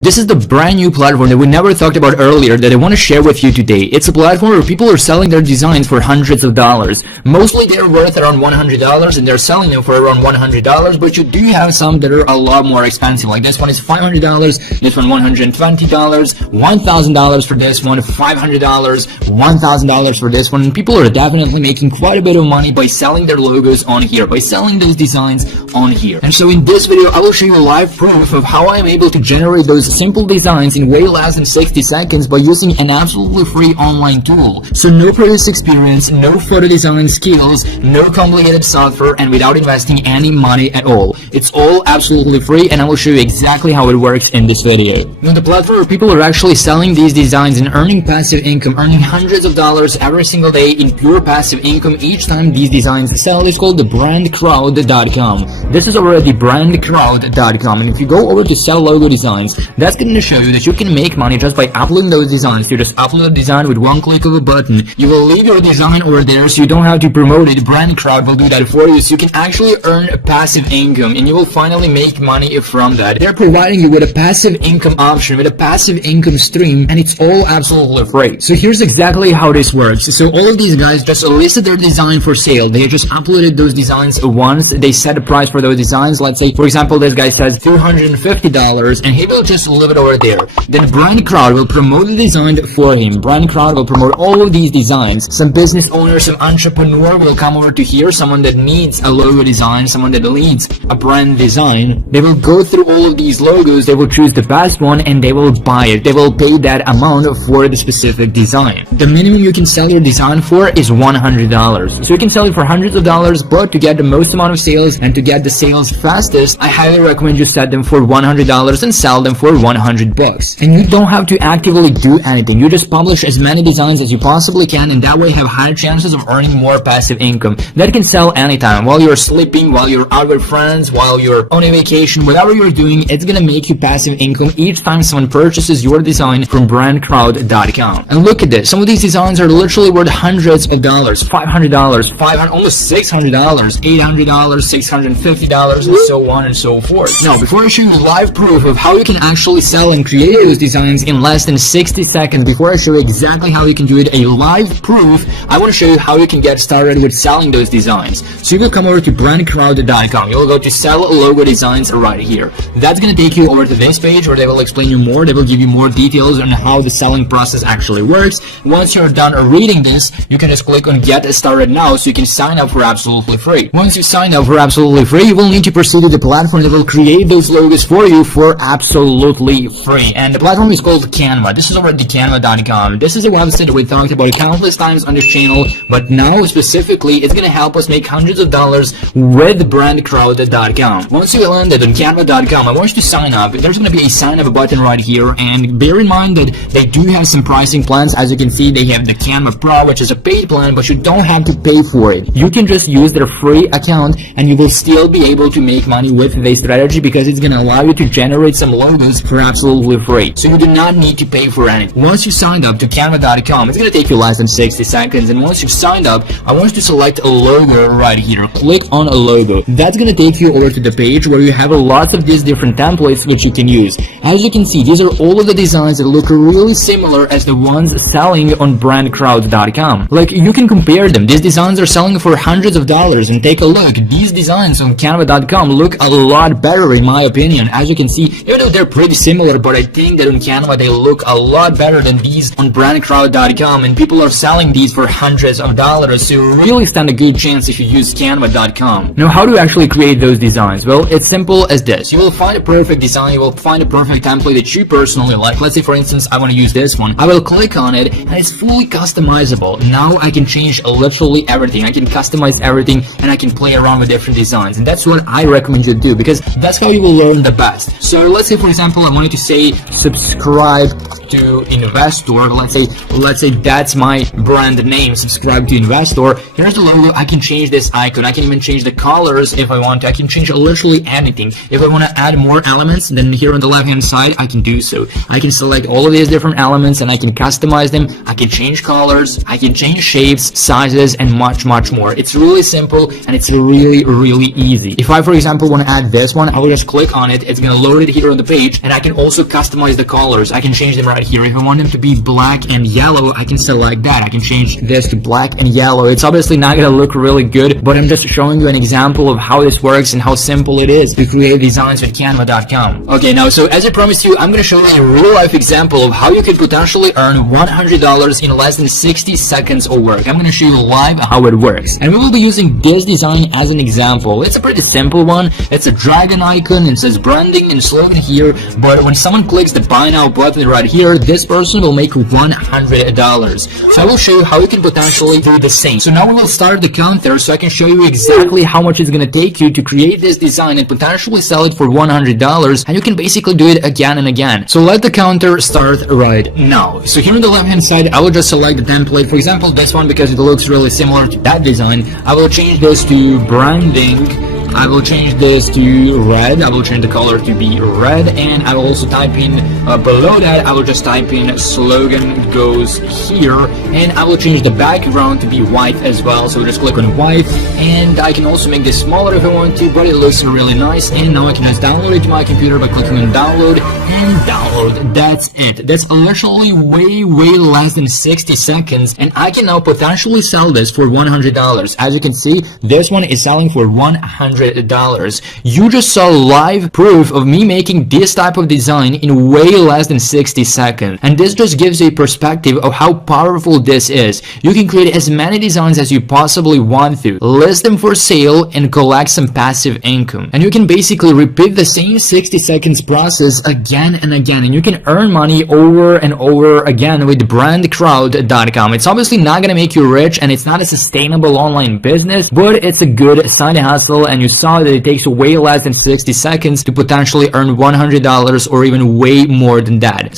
This is the brand new platform that we never talked about earlier that I want to share with you today. It's a platform where people are selling their designs for hundreds of dollars. Mostly they're worth around $100 and they're selling them for around $100, but you do have some that are a lot more expensive. Like this one is $500, this one $120, $1,000 for this one, $500, $1,000 for this one. And people are definitely making quite a bit of money by selling their logos on here, by selling those designs on here. And so in this video, I will show you a live proof of how I am able to generate those simple designs in way less than 60 seconds by using an absolutely free online tool. So no previous experience, no photo design skills, no complicated software, and without investing any money at all. It's all absolutely free, and I will show you exactly how it works in this video. On the platform where people are actually selling these designs and earning passive income, earning hundreds of dollars every single day in pure passive income each time these designs sell, is called the brandcrowd.com. This is already brandcrowd.com, and if you go over to sell logo designs, that's going to show you that you can make money just by uploading those designs. You just upload a design with one click of a button. You will leave your design over there so you don't have to promote it. BrandCrowd will do that for you, so you can actually earn a passive income, and you will finally make money from that. They're providing you with a passive income option, with a passive income stream, and it's all absolutely free. So here's exactly how this works. So all of these guys just listed their design for sale. They just uploaded those designs once. They set a price for those designs. Let's say, for example, this guy says $250, and he will just leave it over there. Then BrandCrowd will promote the design for him. BrandCrowd will promote all of these designs. Some business owner, some entrepreneur will come over to here, someone that needs a logo design, someone that needs a brand design. They will go through all of these logos, they will choose the best one, and they will buy it. They will pay that amount for the specific design. The minimum you can sell your design for is $100. So you can sell it for hundreds of dollars, but to get the most amount of sales and to get the sales fastest, I highly recommend you set them for $100 and sell them for $100. And you don't have to actively do anything. You just publish as many designs as you possibly can, and that way have higher chances of earning more passive income. That can sell anytime, while you're sleeping, while you're out with friends, while you're on a vacation, whatever you're doing, it's gonna make you passive income each time someone purchases your design from brandcrowd.com. And look at this. Some of these designs are literally worth hundreds of dollars, $500, almost $600, $800, $650, and so on and so forth. Now, before I show you live proof of how you can actually sell and create those designs in less than 60 seconds, before I show you exactly how you can do it, a live proof, I want to show you how you can get started with selling those designs. So you will come over to brandcrowd.com. You'll go to sell logo designs right here. That's going to take you over to this page where they will explain you more. They will give you more details on how the selling process actually works. Once you're done reading this, you can just click on get started now so you can sign up for absolutely free. Once you sign up for absolutely free, you will need to proceed to the platform that will create those logos for you for absolutely free. And the platform is called Canva. This is already canva.com. This is a website that we talked about countless times on this channel, but now specifically it's going to help us make hundreds of dollars with brandcrowd.com. Once you landed on canva.com, I want you to sign up. There's going to be a sign up button right here, and bear in mind that they do have some pricing plans. As you can see, they have the Canva Pro, which is a paid plan, but you don't have to pay for it. You can just use their free account and you will still be able to make money with this strategy, because it's going to allow you to generate some logos for absolutely free. So you do not need to pay for anything. Once you signed up to canva.com, it's going to take you less than 60 seconds. And once you've signed up, I want you to select a logo right here. Click on a logo. That's going to take you over to the page where you have lots of these different templates which you can use. As you can see, these are all of the designs that look really similar as the ones selling on brandcrowd.com. Like, you can compare them. These designs are selling for hundreds of dollars, and take a look. These designs on canva.com look a lot better in my opinion. As you can see, even though they're pretty similar, but I think that on Canva they look a lot better than these on brandcrowd.com, and people are selling these for hundreds of dollars, so you really stand a good chance if you use canva.com. Now, how to actually create those designs? Well, it's simple as this. You will find a perfect design, you will find a perfect template that you personally like. Let's say, for instance, I want to use this one. I will click on it, and it's fully customizable. Now I can change literally everything. I can customize everything, and I can play around with different designs, and that's what I recommend you do, because that's how you will learn the best. So let's say, for example, I wanted to say subscribe to Investor. Let's say that's my brand name, subscribe to Investor. Here's the logo. I can change this icon. I can even change the colors if I want to. I can change literally anything. If I want to add more elements, then here on the left hand side I can do so. I can select all of these different elements and I can customize them. I can change colors, I can change shapes, sizes, and much more. It's really simple and it's really easy. If I, for example, want to add this one, I will just click on it. It's gonna load it here on the page, and I can also customize the colors. I can change them right here. If I want them to be black and yellow, I can select that. I can change this to black and yellow. It's obviously not gonna look really good, but I'm just showing you an example of how this works and how simple it is to create designs with Canva.com. Okay, now, so as I promised you, I'm gonna show you a real life example of how you could potentially earn $100 in less than 60 seconds of work. I'm gonna show you live how it works. And we will be using this design as an example. It's a pretty simple one. It's a dragon icon. It says branding and slogan here, but when someone clicks the buy now button right here, this person will make $100. So I will show you how you can potentially do the same. So now we will start the counter so I can show you exactly how much it's gonna take you to create this design and potentially sell it for $100, and you can basically do it again and again. So let the counter start right now. So here on the left hand side, I will just select the template, for example this one, because it looks really similar to that design. I will change this to branding. I will change this to red. I will change the color to be red, and I will also type in below that, I will just type in slogan goes here, and I will change the background to be white as well. So just click on white, and I can also make this smaller if I want to, but it looks really nice. And now I can just download it to my computer by clicking on download and download. That's it. That's literally way less than 60 seconds, and I can now potentially sell this for $100. As you can see, this one is selling for $100. You just saw live proof of me making this type of design in way less than 60 seconds, and this just gives you a perspective of how powerful this is. You can create as many designs as you possibly want to, list them for sale, and collect some passive income. And you can basically repeat the same 60 seconds process again and again, and you can earn money over and over again with brandcrowd.com. It's obviously not gonna make you rich, and it's not a sustainable online business, but it's a good side hustle, and you saw that it takes way less than 60 seconds to potentially earn $100 or even way more than that.